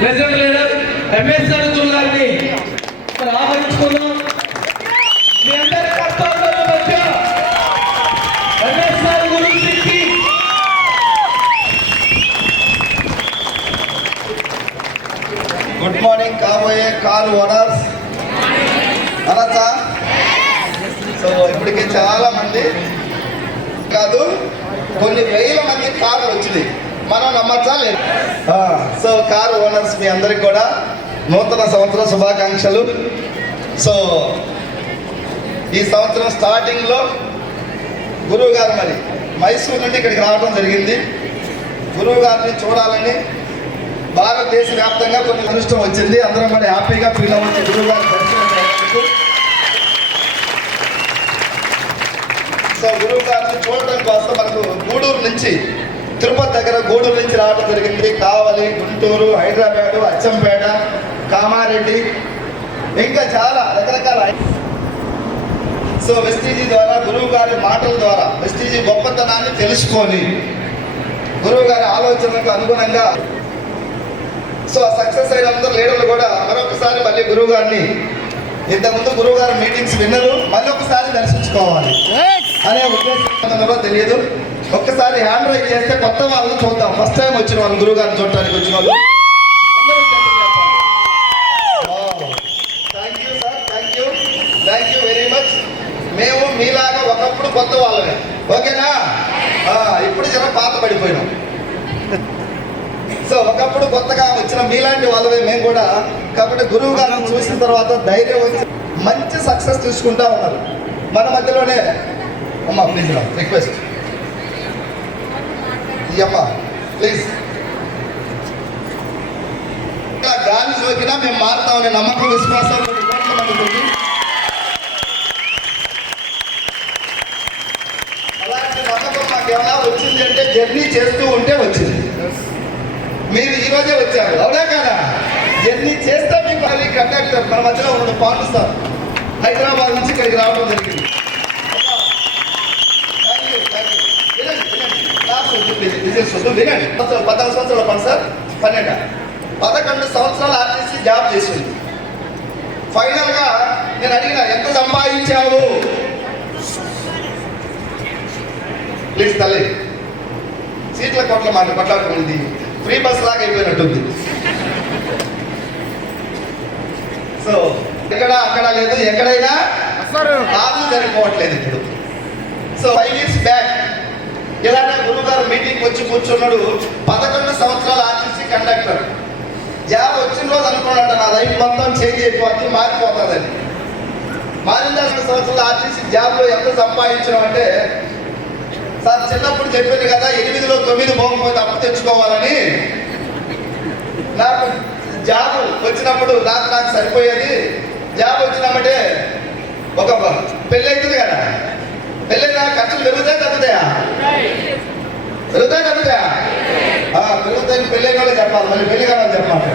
President leader MS Arjun గారిని ఆహ్వానించుకుందాం. మీ అందరి కష్టాల మధ్య ఎంఎస్ గారి గురించి గుడ్ మార్నింగ్ కాబోయే కార్ ఓనర్స్ అనొచ్చా? సో ఇప్పటికే చాలా మంది కాదు కొన్ని వేల మంది కార్లు వచ్చింది, మనం నమ్మచ్చా లేదు? సో కార్ ఓనర్స్ మీ అందరికి కూడా నూతన సంవత్సర శుభాకాంక్షలు. సో ఈ సంవత్సరం స్టార్టింగ్లో గురువు గారు మరి మైసూరు నుండి ఇక్కడికి రావడం జరిగింది. గురువు గారిని చూడాలని భారతదేశ వ్యాప్తంగా కొన్ని అదృష్టం వచ్చింది. అందరం కూడా హ్యాపీగా ఫీల్ అవ్వచ్చు గురువు గారి దర్శనం. సో గురువు గారిని చూడటం కోసం మనకు గూడూరు నుంచి, తిరుపతి దగ్గర గూడూరు నుంచి రావడం జరిగింది. కావలి, గుంటూరు, హైదరాబాదు, అచ్చంపేట, కామారెడ్డి, ఇంకా చాలా రకరకాల. సో వెస్టీజీ ద్వారా, గురువు గారి మాటల ద్వారా వెస్టీజీ గొప్పతనాన్ని తెలుసుకొని గురువు గారి ఆలోచనలకు అనుగుణంగా సో సక్సెస్ అయిన అందరూ లీడర్లు కూడా మరొకసారి మళ్ళీ గురువు గారిని, ఇంతకుముందు గురువు గారి మీటింగ్స్ విన్నరు, మళ్ళీ ఒకసారి దర్శించుకోవాలి అనే ఉద్దేశంలో తెలియదు. ఒక్కసారి హ్యాండ్ రైజ్ చేస్తే కొత్త వాళ్ళని చూద్దాం. ఫస్ట్ టైం వచ్చిన వాళ్ళు, గురువు గారిని చూడటానికి వచ్చిన వాళ్ళు. Thank you very much. మేము మీలాగా ఒకప్పుడు కొత్త వాళ్ళమే, ఓకేనా? ఇప్పుడు జర పాత పడిపోయినాం. సో ఒకప్పుడు కొత్తగా వచ్చిన మీలాంటి వాళ్ళవే మేము కూడా. కాబట్టి గురువు గారిని చూసిన తర్వాత ధైర్యం వచ్చి మంచి సక్సెస్ తీసుకుంటా ఉన్నారు. మన మధ్యలోనే అమ్మా ప్లీజ్ రా, రిక్వెస్ట్ అమ్మా ప్లీజ్. ఇంకా గాలి సోకినా మేము మారుతామనే నమ్మకం, విశ్వాసం అలాంటి నమ్మకం మాకేమైనా వచ్చింది అంటే జర్నీ చేస్తూ ఉంటే వచ్చింది. మీరు ఈరోజే వచ్చారు, అవునా కదా? జర్నీ చేస్తే మీకు మళ్ళీ కండక్టర్ మన మధ్యలో ఉన్న పాటు సార్ హైదరాబాద్ నుంచి ఇక్కడికి రావడం జరిగింది. వినండి. 14 సంవత్సరాల పని సార్, 11 సంవత్సరాలు ఆర్టీసీ జాబ్ చేసింది. ఫైనల్గా నేను అడిగిన, ఎంత సంపాదించావు? ప్లీజ్ తల్లి, సీట్ల కోట్ల మాట కొట్లాడుకుంది, ఫ్రీ బస్ లాగా అయిపోయినట్టుంది. సో ఇక్కడ అక్కడ లేదు, ఎక్కడైనా కాదు సరిపోవట్లేదు ఇప్పుడు. సో 5 years బ్యాక్ ఇలానే గురువు గారు మీటింగ్ వచ్చి కూర్చున్నాడు. 11 సంవత్సరాల ఆర్టీసీ కండక్టర్ జాబ్ వచ్చిన రోజు అనుకున్నాడు, నా లైఫ్ మొత్తం చేంజ్ అయిపోతుంది, మారిపోతుందని. మారిన 2 సంవత్సరాల ఆర్టీసీ జాబ్లో ఎంత సంపాదించడం అంటే, సార్ చిన్నప్పుడు చెప్పాను కదా, 8లో 9 పోకపోతే అప్పు తెచ్చుకోవాలని. నాకు జాబ్ వచ్చినప్పుడు నాకు సరిపోయేది. జాబ్ వచ్చినామంటే ఒక పెళ్ళి అవుతుంది కదా, పెళ్ళైనా ఖర్చులు పెరుగుతాయి తగ్గుతాయా? పెరుగుతాయి తగ్గుతాయా? పెరుగుతాయి. పెళ్ళైన వాళ్ళే చెప్పాలి, మళ్ళీ పెళ్లి కావాలని చెప్పాలి.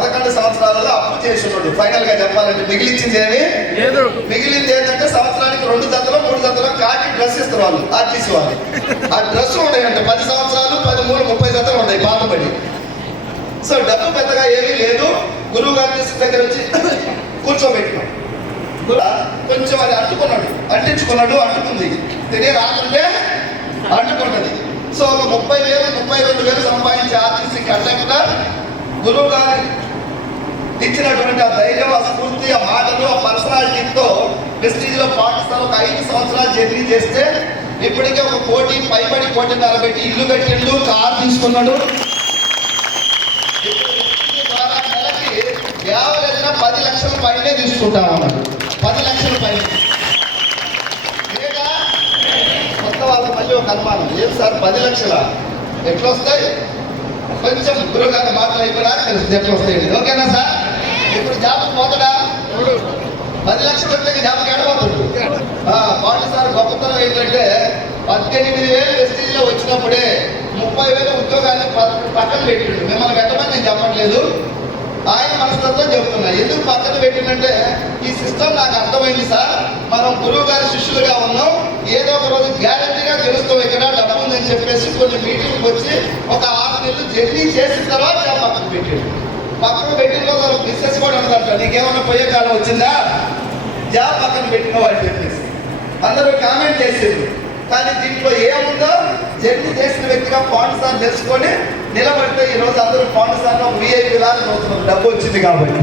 11 సంవత్సరాలలో అప్పు చేస్తున్నాడు. ఫైనల్ గా చెప్పాలంటే మిగిలించింది ఏమి లేదు. మిగిలింది ఏంటంటే సంవత్సరానికి 2 జతలు 3 జతలు కాకి డ్రెస్ ఇస్తారు వాళ్ళు, ఆర్టీసీ వాళ్ళు. ఆ డ్రెస్ ఉన్నాయంటే 10 సంవత్సరాలు 13 30 జతలు ఉన్నాయి పాతబడి. సో డబ్బు పెద్దగా ఏమీ లేదు. గురువు గారి దగ్గర వచ్చి కూర్చోబెట్టినాం. కొంచెం అది అంటించుకున్నాడు, అంటుకుంది. తినే రాకుంటే అంటుకుంటుంది. సో ఒక 30,000 32,000 సంపాదించే ఆర్టీసీ కండక్టర్ గురువు గారి ఇచ్చినటువంటి ఆ ధైర్యం, ఆ స్ఫూర్తి, ఆ మాటలు, ఆ పర్సనాలిటీతో వెస్టీజ్లో పాటిస్తారు. ఒక 5 సంవత్సరాలు జర్నీ చేస్తే ఇప్పటికే 1 కోటి పైబడి 1.5 పెట్టి ఇల్లు కట్టిండు, కారు తీసుకున్నాడు. ద్వారా నెలకి 10 లక్షల పైనే తీసుకుంటా ఉన్నాడు. 10 లక్షల పైన. కొత్త వాళ్ళకి మళ్ళీ ఒక అనుమానం, ఏం సార్ 10 లక్షల ఎట్లా వస్తాయి? కొంచెం గురువుగారి మాటలు అయిపోయినా తెలుస్తుంది ఎట్లా వస్తాయండి, ఓకేనా సార్? ఇప్పుడు జాబ్ పోతాడా? 10 లక్షల వచ్చాక జాబ్కి ఏడబోతుంది. వాళ్ళు సార్ గొప్పతనం ఏంటంటే 18,000 వెస్టీజ్లో వచ్చినప్పుడే 30,000 ఉద్యోగాన్ని పక్కన పెట్టిండు. మిమ్మల్ని పెట్టమని నేను చెప్పట్లేదు. ఆయన మనస్తత్వం చెబుతున్నా. ఎందుకు పక్కన పెట్టిందంటే ఈ సిస్టమ్ నాకు అర్థమైంది సార్. మనం గురువు గారి శిష్యులుగా ఉన్నాం, ఏదో ఒక రోజు గ్యారెంటీగా గెలుస్తాం, ఇక్కడ డబ్బు ఉందని చెప్పేసి కొన్ని మీటింగ్కి వచ్చి ఒక 6 నెలలు జర్నీ చేసిన తర్వాత పక్కన పెట్టాడు. పక్కన పెట్టిన రోజు బిజినెస్ కూడా ఉన్నదంట, నీకేమన్నా పోయే కాలం వచ్చిందా, జాబ్ పక్కన పెట్టిన వాళ్ళు చెప్పేసి అందరూ కామెంట్ చేసేది. కానీ దీంట్లో ఏముందో జర్నీ చేసిన వ్యక్తిగా పవన్ సార్ తెలుసుకొని నిలబడితే ఈ రోజు అందరూ పవన్ సార్ ఒక విఐపీ లాగా చూస్తున్నారు. డబ్బు వచ్చింది కాబట్టి,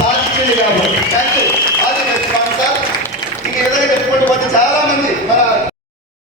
సాధించింది కాబట్టి. Thank you. అది పవన్ సార్. ఇంక ఈ విధంగా చెప్పుకుంటూ పోతే చాలా మంది మన